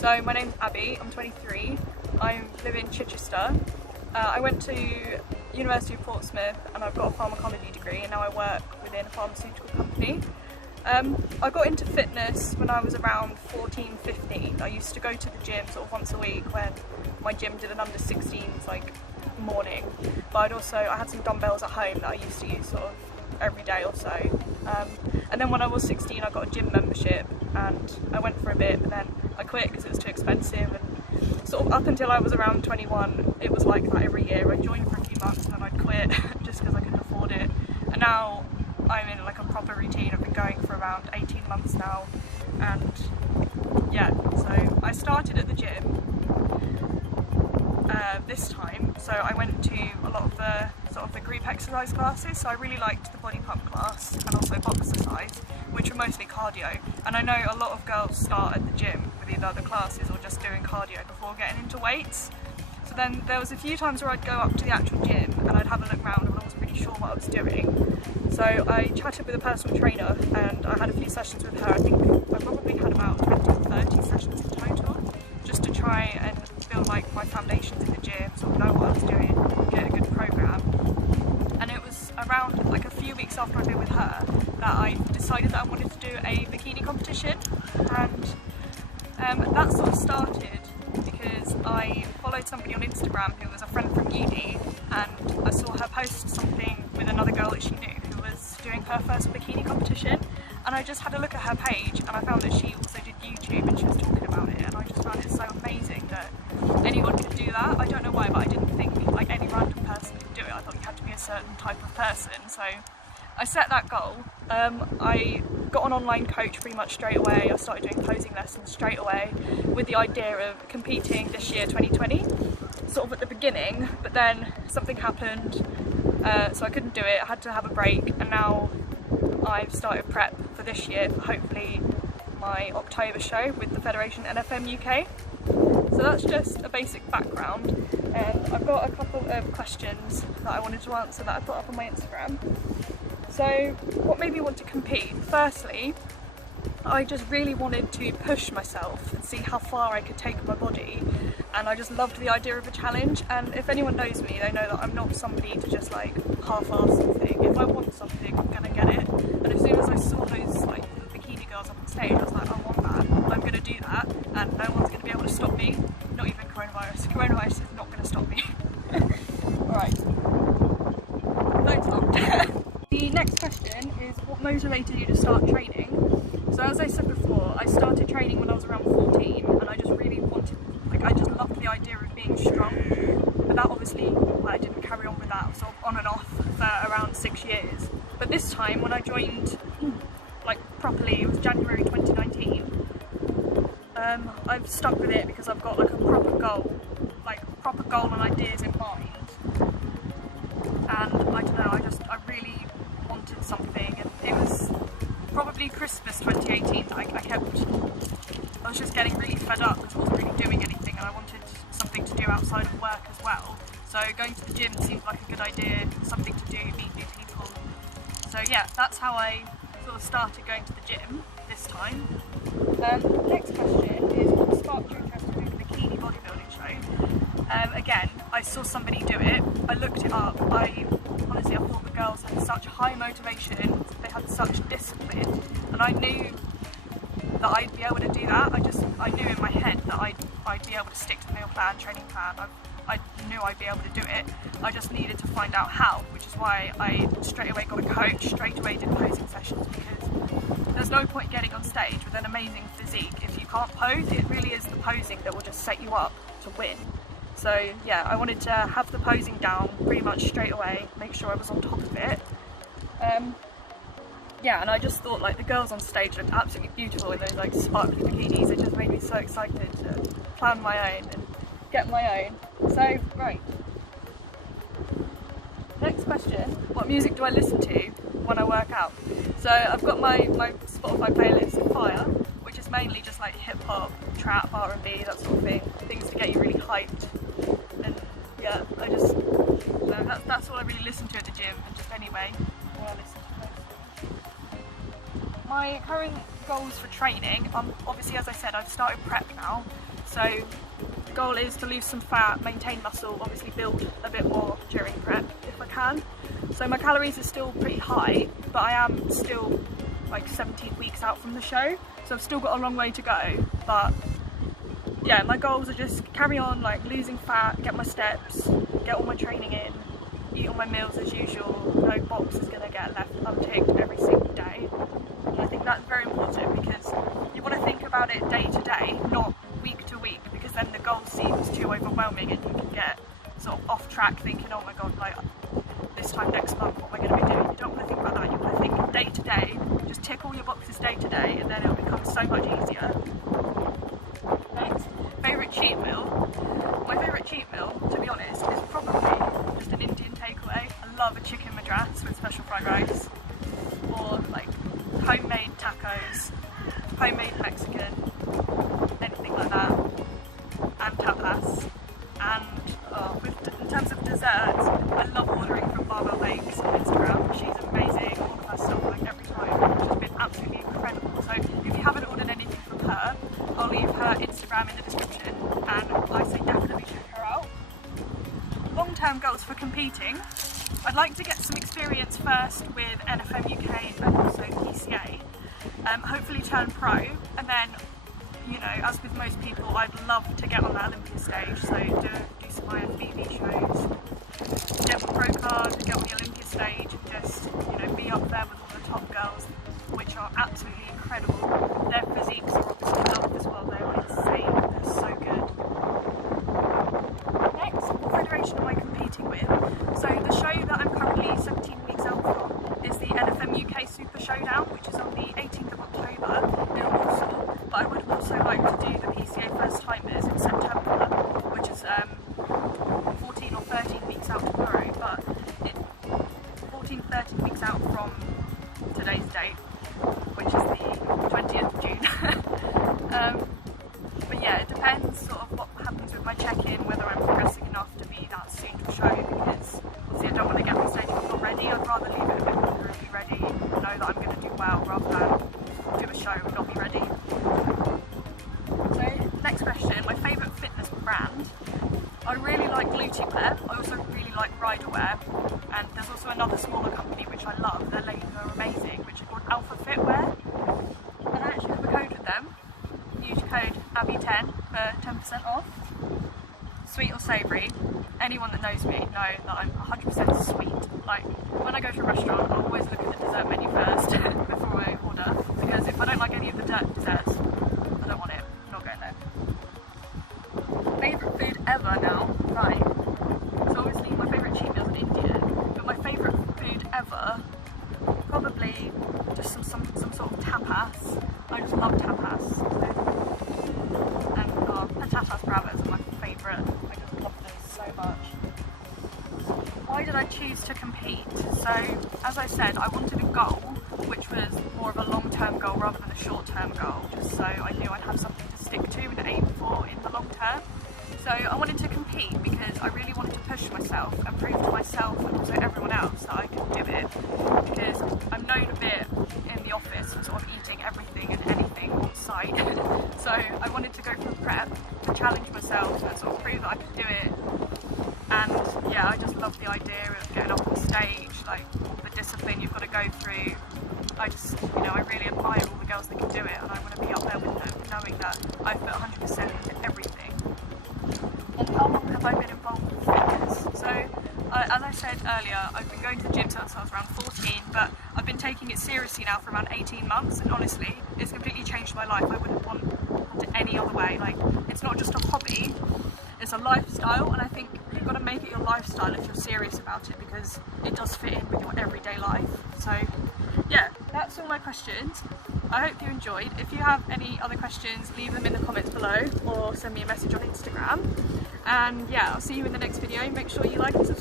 So my name's Abby, I'm 23, I live in Chichester. I went to University of Portsmouth and I've got a pharmacology degree, and now I work within a pharmaceutical company. I got into fitness when I was around 14, 15. I used to go to the gym sort of once a week when my gym did an under 16s like morning, but I had some dumbbells at home that I used to use sort of every day or so. And then when I was 16 I got a gym membership and I went for a bit, but then I quit because it was too expensive, and sort of up until I was around 21 it was like that every year. I joined for a few months and then I'd quit just because I couldn't afford it, and now I'm in like a proper routine. I've been going for around 18 months now, and yeah, so I started at the gym this time, so I went to a lot of the sort of the group exercise classes. So I really liked the body pump class and also boxercise, which were mostly cardio, and I know a lot of girls start at the gym with either other classes or just doing cardio before getting into weights. So then there was a few times where I'd go up to the actual gym and I'd have a look around and I wasn't really sure what I was doing. So I chatted with a personal trainer and I had a few sessions with her. I think I probably had about 20 or 30 sessions in total, just to try and build like my foundations in the gym, sort of know what I was doing, get a good program. And it was around like a few weeks after I'd been with her that I decided that I wanted to do a bikini competition, and that sort of started because I followed somebody on Instagram who was a friend from uni, and I saw her post something with another girl that she knew who was doing her first bikini competition, and I just had a look at her page and I found that she also did YouTube and she was talking about it, and I just found it so amazing that anyone could do that. I don't know why, but I didn't think like any random person could do it. I thought you had to be a certain type of person, so I set that goal. I got an online coach pretty much straight away. I started doing posing lessons straight away with the idea of competing this year 2020, sort of at the beginning, but then something happened, so I couldn't do it. I had to have a break, and now I've started prep for this year for hopefully my October show with the Federation NFM UK. So that's just a basic background, and I've got a couple of questions that I wanted to answer that I put up on my Instagram. So what made me want to compete? Firstly, I just really wanted to push myself and see how far I could take my body, and I just loved the idea of a challenge. And if anyone knows me, they know that I'm not somebody to just like half-ass something. If I want something, I'm gonna get it. And as soon as I saw those like bikini girls up on stage, I was like, I want that, I'm gonna do that, and no one's gonna be able to stop me, not even coronavirus. Coronavirus is not gonna stop me. Alright, don't stop. The next question is, what motivated you to start training? So as I said before, I started training when I was around 14, and I just really wanted, like, I just loved the idea of being strong. But that obviously, I didn't carry on with that sort of on and off for around 6 years. But this time when I joined like properly, it was January 2019, I've stuck with it because I've got like a proper goal and ideas in mind. And I don't know, I really wanted something, and it was probably Christmas 2018 that I was just getting really fed up because I wasn't really doing anything, and I wanted something to do outside of work as well. So going to the gym seemed like a good idea, something to do, meet new people. So yeah, that's how I sort of started going to the gym this time. Next question is, what sparked your interest in doing the bikini bodybuilding show? Again, I saw somebody do it, I looked it up, honestly I thought the girls had such high motivation, they had such discipline, and I knew that I'd be able to do that. I knew in my head that I'd be able to stick to the meal plan, training plan. I knew I'd be able to do it. I just needed to find out how, which is why I straight away got a coach, straight away did posing sessions, because there's no point getting on stage with an amazing physique if you can't pose. It really is the posing that will just set you up to win. So yeah, I wanted to have the posing down pretty much straight away, make sure I was on top of it. Yeah, and I just thought like the girls on stage looked absolutely beautiful in those like sparkly bikinis. It just made me so excited to plan my own and get my own. So, right. Next question, what music do I listen to when I work out? So I've got my Spotify playlist, Fire, which is mainly just like hip hop, trap, R&B, that sort of thing. Things to get you really hyped. And yeah, that's all I really listen to at the gym, and just anyway, what I listen to most. My current goals for training, obviously as I said, I've started prep now, So the goal is to lose some fat, maintain muscle, obviously build a bit more during prep if I can. So my calories are still pretty high, but I am still like 17 weeks out from the show, so I've still got a long way to go. But yeah, my goals are just carry on like losing fat, get my steps, get all my training in, eat all my meals as usual, no box is going to get left unticked every single day. And I think that's very important because you want to think about it day to day, not week to week, because then the goal seems too overwhelming and you can get sort of off track thinking, oh my god, like this time next month what am I going to be doing? You don't want to think about that, you want to think day to day, just tick all your boxes day to day and then it'll become so much easier. Next, favourite cheat meal. My favourite cheat meal, to be honest, is probably just an Indian takeaway. I love a chicken madras with special fried rice, or like homemade tacos, homemade Mexican, anything like that, and tapas. And in terms of desserts, I love ordering from Barbell Bakes on Instagram. She's amazing, all of her stuff like every time. She's been absolutely incredible. So if you haven't ordered anything from her, I'll leave her Instagram in the description, and I say definitely check her out. Long-term goals for competing. I'd like to get some experience first with NFM UK and also PCA. Hopefully turn pro, and then, you know, as with most people, I'd love to get on the Olympia stage, so do some IFBB shows, get my pro card, get on the Olympia stage, and just, you know, be up there with all the top girls, which are absolutely incredible. Their physiques are obviously up as well, they're insane, they're so good. Next, what federation am I competing with? So the show that I'm currently 17 weeks out from is the NFM UK Super Showdown, which is on the 18th of October in Warsaw. But I would also like to do the PCA First Timers in September, which is 14 or 13 weeks out tomorrow, but 13 weeks out from today's date, which is the 20th of June. But yeah, it depends sort of what happens with my check-in, whether I'm progressing enough to be that soon to show, because obviously I don't want to get on stage if I'm not ready. I'd rather leave it a bit longer and be ready, know that I'm going to do well, rather than do a show and not be ready. So, next question, my favourite fitness brand. I really like Glutewear, I also really like Riderwear, and there's also another smaller company which I love, they're amazing, which is called Alpha Fitwear, and I actually have a code with them. Use code Abbi10 for 10% off. Sweet or savoury, anyone that knows me know that I'm 100% sweet. Like, when I go to a restaurant, I always look at the dessert menu first before I order, because if I don't like any of the desserts, I don't want it, I'm not going there. Favourite food ever now, right. So obviously my favourite cheat meal is an Indian, but my favourite food ever, probably just some sort of tapas. I just love tapas. And patatas bravas are my favourite. I just love those so much. Why did I choose to compete? So, as I said, I wanted a goal which was more of a long-term goal rather than a short-term goal, just so I knew I'd have something to stick to and aim for in the long term. So I wanted to compete because I really wanted to push myself and prove to myself and also everyone else that I could do it, because I'm known a bit in the office for sort of eating everything and anything on site. So I wanted to go for prep to challenge myself and sort of prove that I could do it. And yeah, I just love the idea of getting up on stage, like the discipline you've got to go through. I just, you know, I really admire all the girls that can do it, and I want to be up there with them, knowing that I've put 100% into everything. And how long have I been involved with fitness? So, as I said earlier, I've been going to the gym since I was around 14, but I've been taking it seriously now for around 18 months, and honestly, it's completely changed my life. I wouldn't want it any other way. Like, it's not just a hobby, it's a lifestyle, and I think you've got to make it your lifestyle if you're serious about it, because it does fit in with your everyday life. So, yeah, that's all my questions. I hope you enjoyed. If you have any other questions, leave them in the comments below or send me a message on Instagram. And yeah, I'll see you in the next video. Make sure you like and subscribe.